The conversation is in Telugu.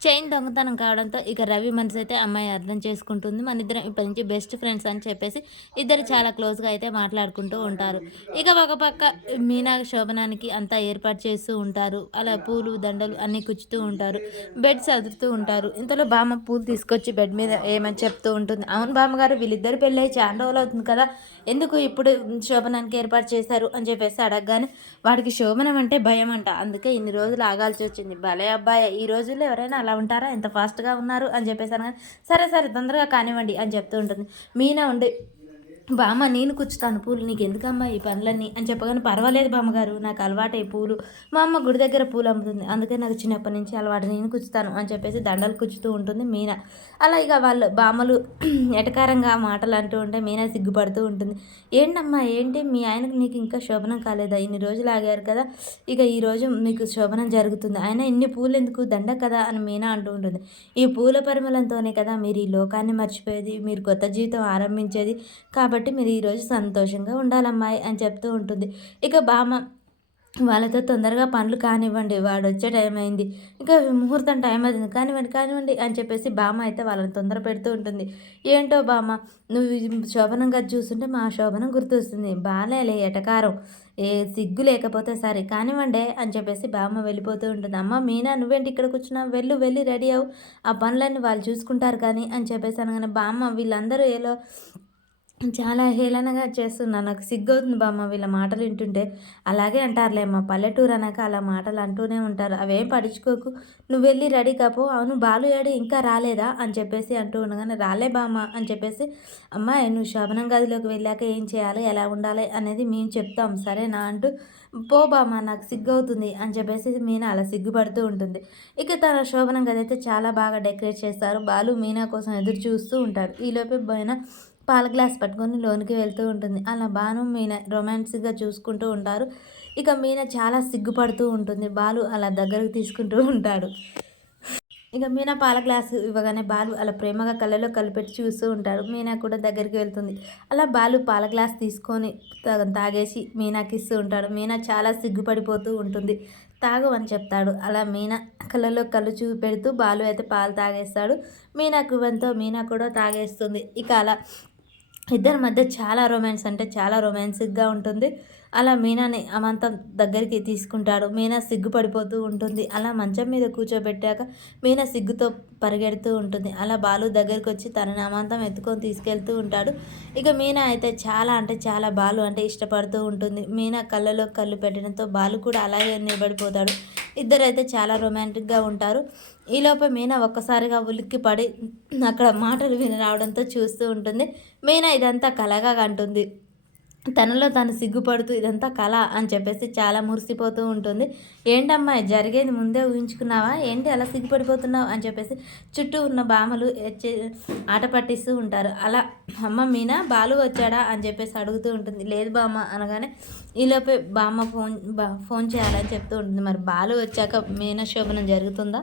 చైన్ దొంగతనం కావడంతో ఇక రవి మనసు అయితే అమ్మాయి అర్థం చేసుకుంటుంది. మనిద్దరం ఇప్పటి నుంచి బెస్ట్ ఫ్రెండ్స్ అని చెప్పేసి ఇద్దరు చాలా క్లోజ్‌గా అయితే మాట్లాడుకుంటూ ఉంటారు. ఇక ఒక పక్క మీనా శోభనానికి అంతా ఏర్పాటు చేస్తూ ఉంటారు. అలా పూలు, దండలు అన్నీ కుచ్చుతూ ఉంటారు. బెడ్ సర్దుతూ ఉంటారు. ఇంతలో బామ్మ పూలు తీసుకొచ్చి బెడ్ మీద ఏయమని చెప్తూ ఉంటుంది. అవును బామ్మగారు, వీళ్ళిద్దరు పెళ్ళయి చాలా రోజులవుతుంది కదా! ఎందుకు ఇప్పుడు శోభనానికి ఏర్పాటు చేశారు అని చెప్పేసి అడగగానే వాడికి శోభనం అంటే భయమంట. అందుకే ఇన్ని రోజులు ఆగాల్సొచ్చింది. భలే అబ్బాయే! ఈ రోజుల్లో ఎవరైనా అలా ఉంటారా? ఎంత ఫాస్ట్‌గా ఉన్నారు అని చెప్పేసి అనగానే, సరే సరే తొందరగా కానివ్వండి అని చెప్తూ ఉంటుంది. మీనా ఉండి బామ్మ నేను కుచ్చుతాను పూలు, నీకెందుకమ్మా ఈ పనులన్నీ అని చెప్పగానే, పర్వాలేదు బామ్మగారు, నాకు అలవాటే పూలు. మా అమ్మ గుడి దగ్గర పూలు అమ్ముతుంది. అందుకే నాకు చిన్నప్పటి నుంచి అలవాటు, నేను కుచ్చుతాను అని చెప్పేసి దండలు కుచ్చుతూ ఉంటుంది మీనా. అలా ఇక వాళ్ళు బామ్మలు ఎటకారంగా మాటలు అంటూ ఉంటే మీనా సిగ్గుపడుతూ ఉంటుంది. ఏంటమ్మా ఏంటి, మీ ఆయనకు నీకు ఇంకా శోభనం కాలేదా? ఇన్ని రోజులు ఆగారు కదా! ఇక ఈరోజు మీకు శోభనం జరుగుతుంది. అయినా ఇన్ని పూలెందుకు, దండ కదా అని మీనా అంటూ ఉంటుంది. ఈ పూల పరిమళంతోనే కదా మీరు ఈ లోకాన్ని మర్చిపోయేది, మీరు కొత్త జీవితం ఆరంభించేది. కాబట్టి మీరు ఈరోజు సంతోషంగా ఉండాలమ్మాయి అని చెప్తూ ఉంటుంది. ఇక బామ్మ వాళ్ళతో తొందరగా పనులు కానివ్వండి, వాడొచ్చే టైం అయింది. ఇంకా ముహూర్తం టైం అవుతుంది. కానివ్వండి, కానివ్వండి అని చెప్పేసి బామ్మ అయితే వాళ్ళని తొందర పెడుతూ ఉంటుంది. ఏంటో బామ్మ, నువ్వు ఈ శోభనం గది చూస్తుంటే మా శోభనం గుర్తొస్తుంది. బాలేలే ఎటకారం. ఏ సిగ్గు లేకపోతే సరే కానివ్వండే అని చెప్పేసి బామ్మ వెళ్ళిపోతూ ఉంటుంది. అమ్మ మీనా, నువ్వేంటి ఇక్కడ కూర్చున్నావు? వెళ్ళి రెడీ అవ్వు. ఆ పనులన్నీ వాళ్ళు చూసుకుంటారు కానీ అని చెప్పేసి అనగానే, బామ్మ వీళ్ళందరూ ఏలో చాలా హేళనగా చేస్తున్నా. నాకు సిగ్గవుతుంది బామ్మ వీళ్ళ మాటలు వింటుంటే. అలాగే అంటారులే అమ్మ, పల్లెటూరు అన్నాక అలా మాటలు అంటూనే ఉంటారు. అవేం పట్టించుకోకు. నువ్వెళ్ళి రెడీ కాపో. అవును బాలు ఏడి ఇంకా రాలేదా అని చెప్పేసి అంటూ ఉండగానే, రాలే బామ్మ అని చెప్పేసి, అమ్మాయి నువ్వు శోభనం గదిలోకి వెళ్ళాక ఏం చేయాలి, ఎలా ఉండాలి అనేది మేము చెప్తాం సరేనా అంటూ, పో బామ్మ నాకు సిగ్గవుతుంది అని చెప్పేసి మీనా అలా సిగ్గుపడుతూ ఉంటుంది. ఇక తన శోభనం గది అయితే చాలా బాగా డెకరేట్ చేస్తారు. బాలు మీనా కోసం ఎదురు చూస్తూ ఉంటాడు. ఈలోపే మీనా పాల గ్లాస్ పట్టుకొని లోనికి వెళ్తూ ఉంటుంది. అలా బాను, మీన రొమాన్స్‌గా చూసుకుంటూ ఉంటారు. ఇక మీన చాలా సిగ్గుపడుతూ ఉంటుంది. బాలు అలా దగ్గరకు తీసుకుంటూ ఉంటాడు. ఇక మీనా పాల గ్లాసు ఇవ్వగానే బాలు అలా ప్రేమగా కళ్ళలో కలిపెట్టి చూస్తూ ఉంటాడు. మీనా కూడా దగ్గరికి వెళ్తుంది. అలా బాలు పాల గ్లాస్ తీసుకొని తాగేసి మీనాకి ఇస్తూ ఉంటాడు. మీనా చాలా సిగ్గుపడిపోతూ ఉంటుంది. తాగు అని చెప్తాడు. అలా మీనా కళ్ళలో కళ్ళు చూపెడుతూ బాలు అయితే పాలు తాగేస్తాడు. మీనాకు ఇవ్వంతో మీనా కూడా తాగేస్తుంది. ఇక అలా ఇద్దరి మధ్య చాలా రొమాన్స్ అంటే చాలా రొమాన్సిక్‌గా ఉంటుంది. అలా మీనాని అమాంతం దగ్గరికి తీసుకుంటాడు. మీనా సిగ్గుపడిపోతూ ఉంటుంది. అలా మంచం మీద కూర్చోబెట్టాక మీనా సిగ్గుతో పరిగెడుతూ ఉంటుంది. అలా బాలు దగ్గరికొచ్చి తనని అమాంతం ఎత్తుకొని తీసుకెళ్తూ ఉంటాడు. ఇక మీనా అయితే చాలా అంటే చాలా బాలు అంటే ఇష్టపడుతూ ఉంటుంది. మీనా కళ్ళలో కళ్ళు పెట్టడంతో బాలు కూడా అలాగే నిలబడిపోతాడు. ఇద్దరైతే చాలా రొమాంటిక్‌గా ఉంటారు. ఈలోపే మీనా ఒక్కసారిగా ఉలిక్కిపడి అక్కడ మాటలు విని రావడంతో చూస్తూ ఉంటుంది. మీనా ఇదంతా కలగా అంటుంది. తనలో తను సిగ్గుపడుతూ ఇదంతా కల అని చెప్పేసి చాలా మురిసిపోతూ ఉంటుంది. ఏంటమ్మా జరిగేది ముందే ఊహించుకున్నావా? ఏంటి అలా సిగ్గుపడిపోతున్నావు అని చెప్పేసి చుట్టూ ఉన్న భామలు ఆట పట్టిస్తూ ఉంటారు. అలా అమ్మ మీనా బాలు వచ్చాడా అని చెప్పేసి అడుగుతూ ఉంటుంది. లేదు బామ్మ అనగానే, ఈలోపే బామ్మ ఫోన్ చేయాలని చెప్తూ ఉంటుంది. మరి బాలు వచ్చాక మీనా శోభనం జరుగుతుందా?